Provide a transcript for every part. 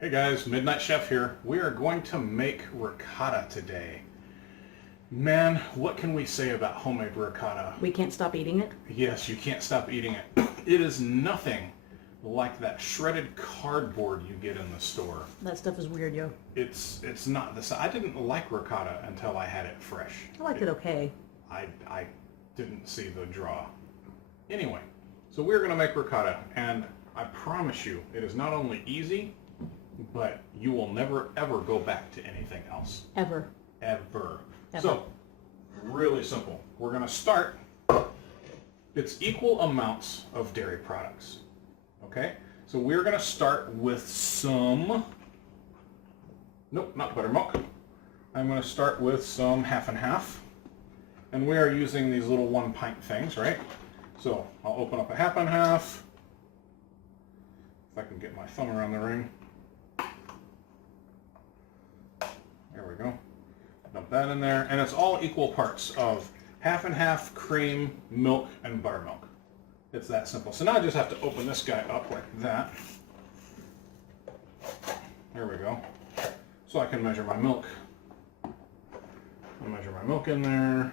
Hey guys, Midnight Chef here. We are going to make ricotta today. Man, what can we say about homemade ricotta? We can't stop eating it? Yes, you can't stop eating it. It is nothing like that shredded cardboard you get in the store. That stuff is weird, yo. It's not this. I didn't like ricotta until I had it fresh. I liked it okay. I didn't see the draw. Anyway, so we're going to make ricotta, and I promise you, it is not only easy, but you will never ever go back to anything else. Ever. Ever. Ever. So, really simple. We're going to start, it's equal amounts of dairy products. Okay? So we're going to start with some, nope, not buttermilk. I'm going to start with some half and half. And we are using these little 1 pint things, right? So I'll open up a half and half. If I can get my thumb around the ring. There we go. Dump that in there. And it's all equal parts of half and half cream, milk, and buttermilk. It's that simple. So now I just have to open this guy up like that. There we go. So I can measure my milk. I'll measure my milk in there.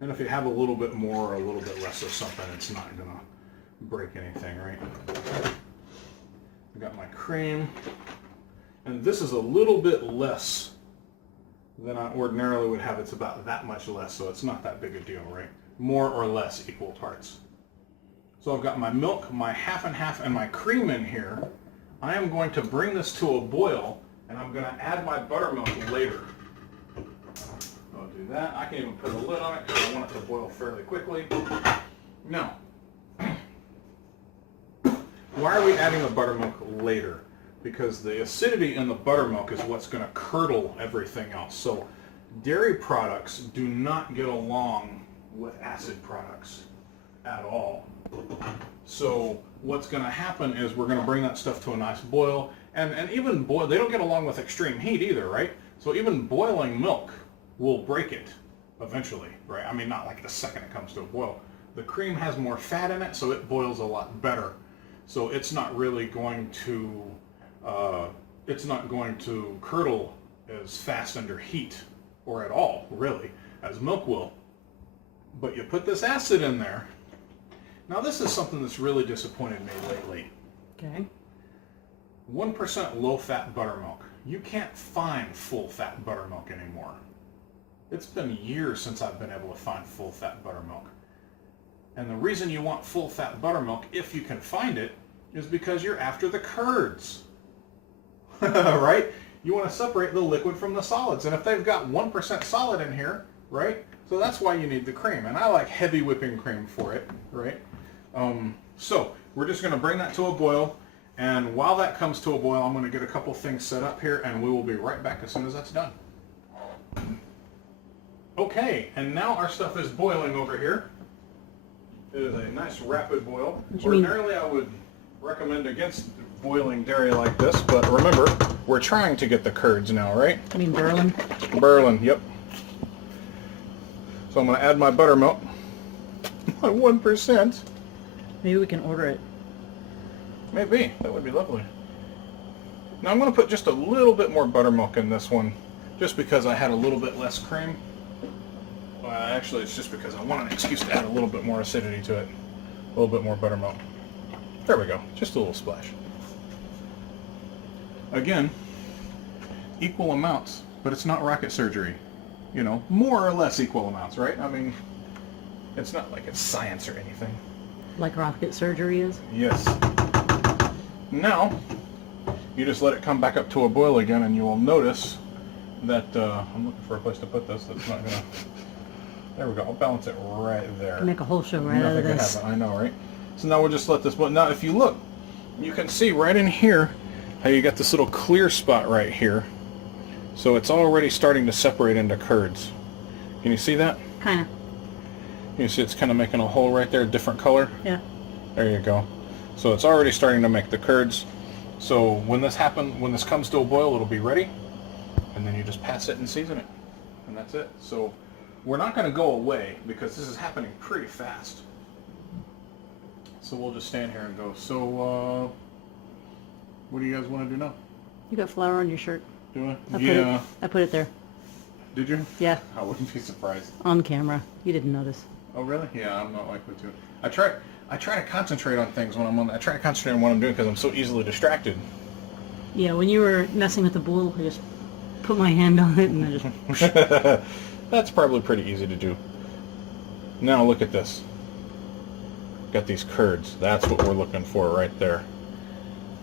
And if you have a little bit more or a little bit less of something, it's not going to break anything, right? I got my cream. And this is a little bit less than I ordinarily would have. It's about that much less, so it's not that big a deal, right? More or less equal parts. So I've got my milk, my half and half, and my cream in here. I am going to bring this to a boil, and I'm going to add my buttermilk later. I'll do that. I can even put a lid on it because I want it to boil fairly quickly. Now, why are we adding the buttermilk later? Because the acidity in the buttermilk is what's going to curdle everything else. So dairy products do not get along with acid products at all. So what's going to happen is we're going to bring that stuff to a nice boil. And even boil, they don't get along with extreme heat either, right? So even boiling milk will break it eventually, right? I mean, not like the second it comes to a boil. The cream has more fat in it, so it boils a lot better. So it's not really going to curdle as fast under heat, or at all, really, as milk will. But you put this acid in there. Now this is something that's really disappointed me lately. Okay. 1% low-fat buttermilk. You can't find full-fat buttermilk anymore. It's been years since I've been able to find full-fat buttermilk. And the reason you want full-fat buttermilk, if you can find it, is because you're after the curds. Right? You want to separate the liquid from the solids. And if they've got 1% solid in here, right? So that's why you need the cream. And I like heavy whipping cream for it, right? So we're just going to bring that to a boil. And while that comes to a boil, I'm going to get a couple things set up here, and we will be right back as soon as that's done. Okay, and now our stuff is boiling over here. It is a nice rapid boil. Ordinarily, I would recommend against boiling dairy like this, but remember, we're trying to get the curds now, right? I mean Berlin. Berlin, yep. So I'm going to add my buttermilk, my 1%. Maybe we can order it. Maybe, that would be lovely. Now I'm going to put just a little bit more buttermilk in this one, just because I had a little bit less cream. Well, actually, it's just because I want an excuse to add a little bit more acidity to it. A little bit more buttermilk. There we go, just a little splash. Again, equal amounts, but it's not rocket surgery. You know, more or less equal amounts, right? I mean, it's not like it's science or anything. Like rocket surgery is? Yes. Now, you just let it come back up to a boil again, and you will notice that, I'm looking for a place to put this that's not gonna, there we go, I'll balance it right there. Make a whole show right out of this. I know, right? So now we'll just let this boil. Now if you look, you can see right in here how you got this little clear spot right here. So it's already starting to separate into curds. Can you see that? Kind of. You see it's kind of making a hole right there, different color? Yeah. There you go. So it's already starting to make the curds. So when this comes to a boil, it'll be ready. And then you just pass it and season it. And that's it. So we're not going to go away because this is happening pretty fast. So we'll just stand here and go, so, what do you guys want to do now? You got flour on your shirt. Do I? I put it there. Did you? Yeah. I wouldn't be surprised. On camera. You didn't notice. Oh, really? Yeah, I'm not likely to. I try to concentrate on things when I'm on. I try to concentrate on what I'm doing because I'm so easily distracted. Yeah, when you were messing with the bowl, I just put my hand on it and then just... That's probably pretty easy to do. Now look at this. Got these curds. That's what we're looking for right there.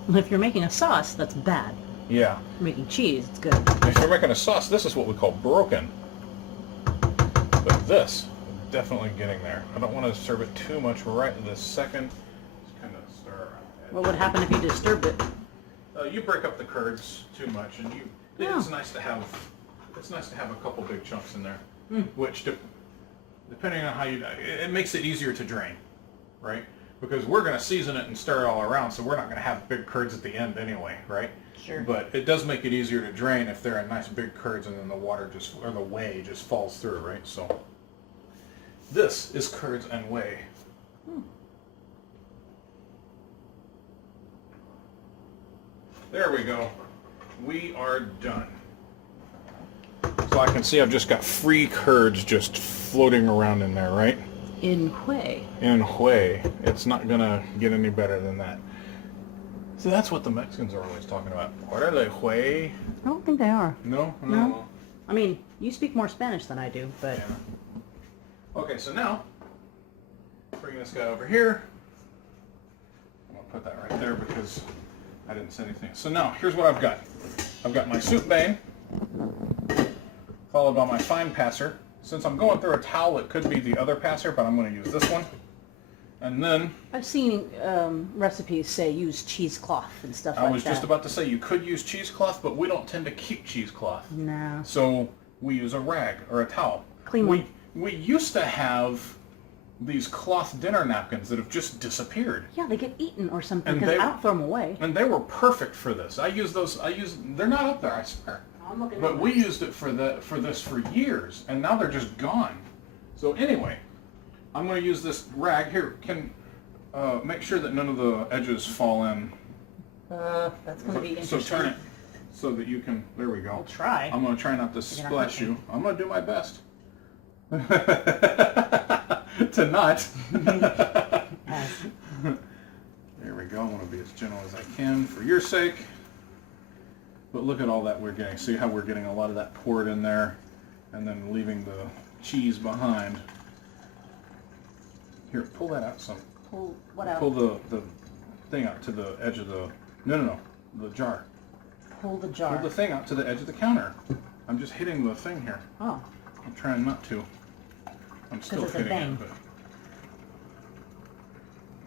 Well, if you're making a sauce, that's bad. Yeah. If you're making cheese, it's good. If you're making a sauce, this is what we call broken. But this, definitely getting there. I don't want to serve it too much right this second. Just kind of stir around. What would happen if you disturbed it? You break up the curds too much, and it's nice to have. It's nice to have a couple big chunks in there, which, depending on how you, it makes it easier to drain, right? Because we're going to season it and stir it all around, so we're not going to have big curds at the end anyway, right? Sure. But it does make it easier to drain if they're in nice big curds, and then the water or the whey just falls through, right? So this is curds and whey. There we go. We are done. So I can see I've just got free curds just floating around in there, right? In whey. In whey. It's not gonna get any better than that. So that's what the Mexicans are always talking about. What are they, whey? I don't think they are. No? No. I mean, you speak more Spanish than I do, but... Yeah. Okay, so now, bring this guy over here. I'm gonna put that right there because I didn't say anything. So now, here's what I've got. I've got my soup bane, followed by my fine passer. Since I'm going through a towel, it could be the other passer, but I'm going to use this one. And then... I've seen recipes say use cheesecloth and stuff like that. I was just about to say you could use cheesecloth, but we don't tend to keep cheesecloth. No. So we use a rag or a towel. Clean one. We used to have these cloth dinner napkins that have just disappeared. Yeah, they get eaten or something, And because I don't throw them away. And they were perfect for this. They're not up there, I swear. I'm looking But we used it for this for years, and now they're just gone. So anyway, I'm going to use this rag here. Can make sure that none of the edges fall in. That's going to be interesting. So turn it so that you can. There we go. I'll try. I'm going to try not to splash you. I'm going to do my best. To not. There we go. I want to be as gentle as I can for your sake. But look at all that we're getting. See how we're getting a lot of that poured in there and then leaving the cheese behind. Here, pull that out some. Pull what out? Pull the thing out to the edge of the... No. The jar. Pull the jar. Pull the thing out to the edge of the counter. I'm just hitting the thing here. Oh. I'm trying not to. I'm still hitting it, but...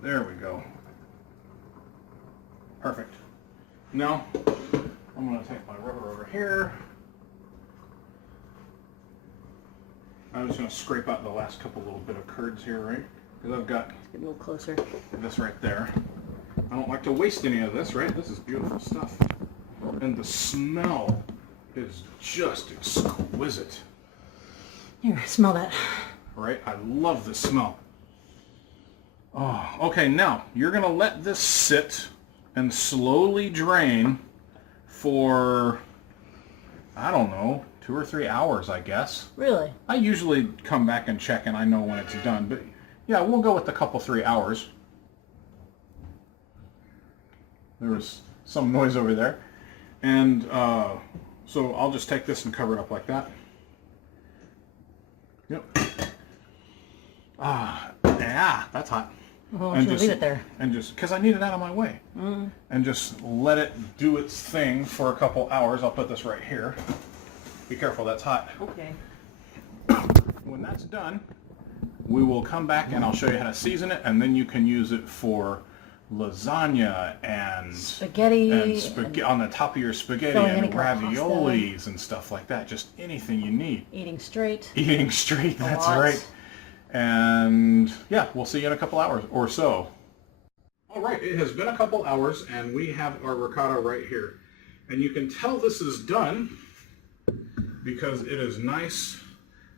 There we go. Perfect. Now, I'm going to take my rubber over here. I'm just going to scrape out the last couple little bit of curds here, right? Because I've got Get a little closer. this right there. I don't like to waste any of this, right? This is beautiful stuff. And the smell is just exquisite. Here, smell that. Right? I love the smell. Oh, okay, now you're going to let this sit and slowly drain for, I don't know, 2 or 3 hours, I guess. Really? I usually come back and check and I know when it's done, but yeah, we'll go with a couple, 3 hours. There was some noise over there. And so I'll just take this and cover it up like that. Yep. Yeah, that's hot. Well, I'm just leave it there. And just, because I need it out of my way. And just let it do its thing for a couple hours. I'll put this right here. Be careful, that's hot. Okay. When that's done, we will come back and I'll show you how to season it, and then you can use it for lasagna and spaghetti on the top of your spaghetti and raviolis and stuff like that. Just anything you need. Eating straight. Eating straight, that's right. And yeah, we'll see you in a couple hours or so. All right, it has been a couple hours and we have our ricotta right here. And you can tell this is done because it is nice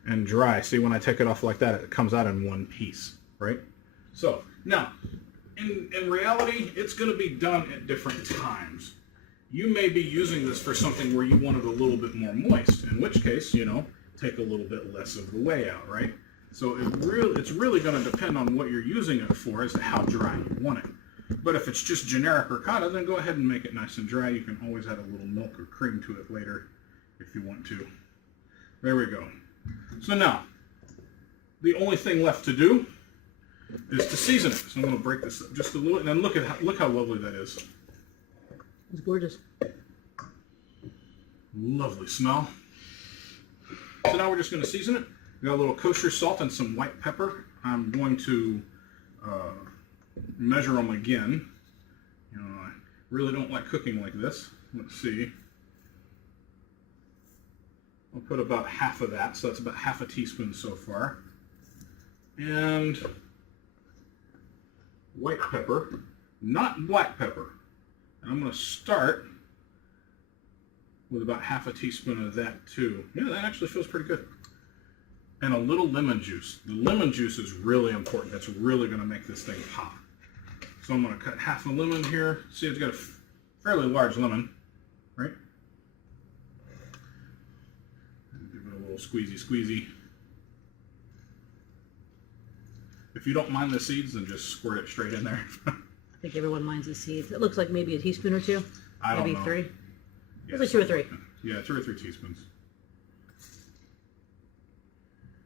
and dry. See, when I take it off like that, it comes out in one piece, right? So now, in reality, it's going to be done at different times. You may be using this for something where you want it a little bit more moist, in which case, you know, take a little bit less of the whey out, right? So it's really going to depend on what you're using it for as to how dry you want it. But if it's just generic ricotta, then go ahead and make it nice and dry. You can always add a little milk or cream to it later if you want to. There we go. So now, the only thing left to do is to season it. So I'm going to break this up just a little, and then look how lovely that is. It's gorgeous. Lovely smell. So now we're just going to season it. We got a little kosher salt and some white pepper. I'm going to measure them again. You know, I really don't like cooking like this. Let's see. I'll put about half of that, so that's about half a teaspoon so far. And white pepper, not black pepper. And I'm going to start with about half a teaspoon of that too. Yeah, that actually feels pretty good. And a little lemon juice. The lemon juice is really important. That's really going to make this thing pop. So I'm going to cut half a lemon here. See, it's got a fairly large lemon, right? Give it a little squeezy. If you don't mind the seeds, then just squirt it straight in there. I think everyone minds the seeds. It looks like maybe a teaspoon or two. I don't maybe know. 3. Yeah, Maybe 2 or 3. Yeah, 2 or 3 teaspoons.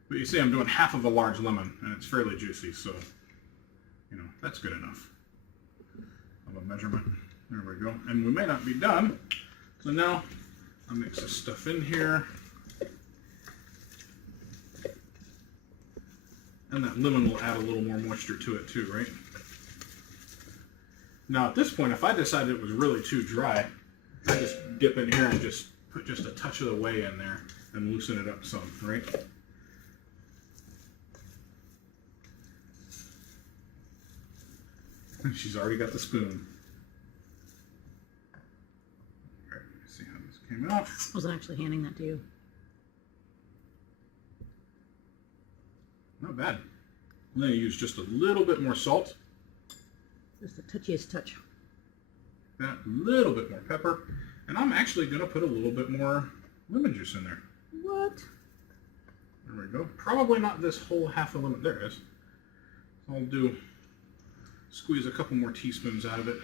But you see, I'm doing half of a large lemon, and it's fairly juicy, so, you know, that's good enough. Of a measurement. There we go. And we may not be done. So now, I'll mix this stuff in here. And that lemon will add a little more moisture to it too, right? Now at this point, if I decided it was really too dry, I just dip in here and just put just a touch of the whey in there and loosen it up some, right? And she's already got the spoon. All right, let's see how this came out. I wasn't actually handing that to you. Not bad. I'm going to use just a little bit more salt. Just the touchiest touch. That little bit more pepper. And I'm actually going to put a little bit more lemon juice in there. What? There we go. Probably not this whole half a lemon. There it is. So I'll squeeze a couple more teaspoons out of it.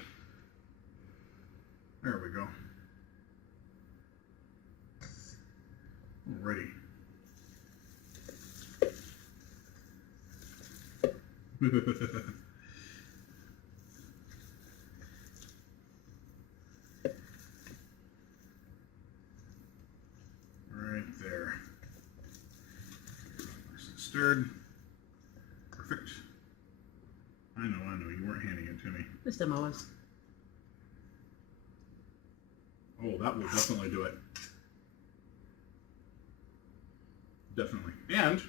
There we go. Alrighty. Right there. Nice and stirred. Perfect. I know, you weren't handing it to me. This time I was. Oh, that will definitely do it. Definitely. And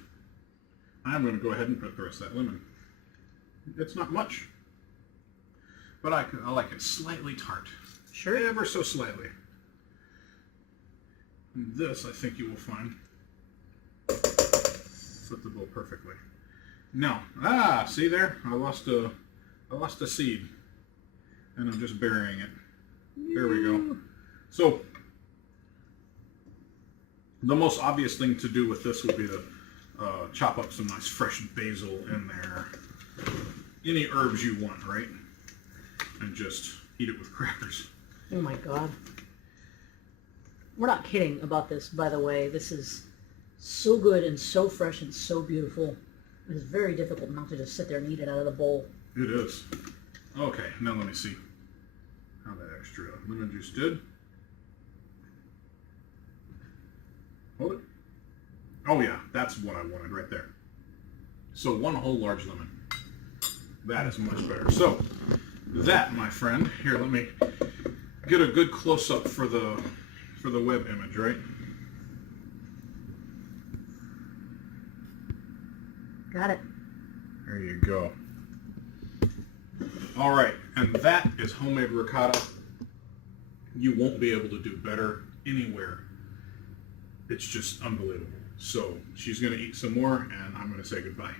I'm going to go ahead and put the rest of that lemon. It's not much, but I like it slightly tart. Sure. Ever so slightly. And this, I think you will find, flip the bowl perfectly. Now, see there? I lost a seed, and I'm just burying it. There we go. So, the most obvious thing to do with this would be to chop up some nice fresh basil in there. Any herbs you want, right? And just eat it with crackers. Oh my god. We're not kidding about this, by the way. This is so good and so fresh and so beautiful. It is very difficult not to just sit there and eat it out of the bowl. It is. Okay, now let me see how that extra lemon juice did. Hold it. Oh yeah, that's what I wanted right there. So 1 whole large lemon. That is much better. So that, my friend, here, let me get a good close-up for the web image, right? Got it. There you go. All right, and that is homemade ricotta. You won't be able to do better anywhere. It's just unbelievable. So she's going to eat some more, and I'm going to say goodbye.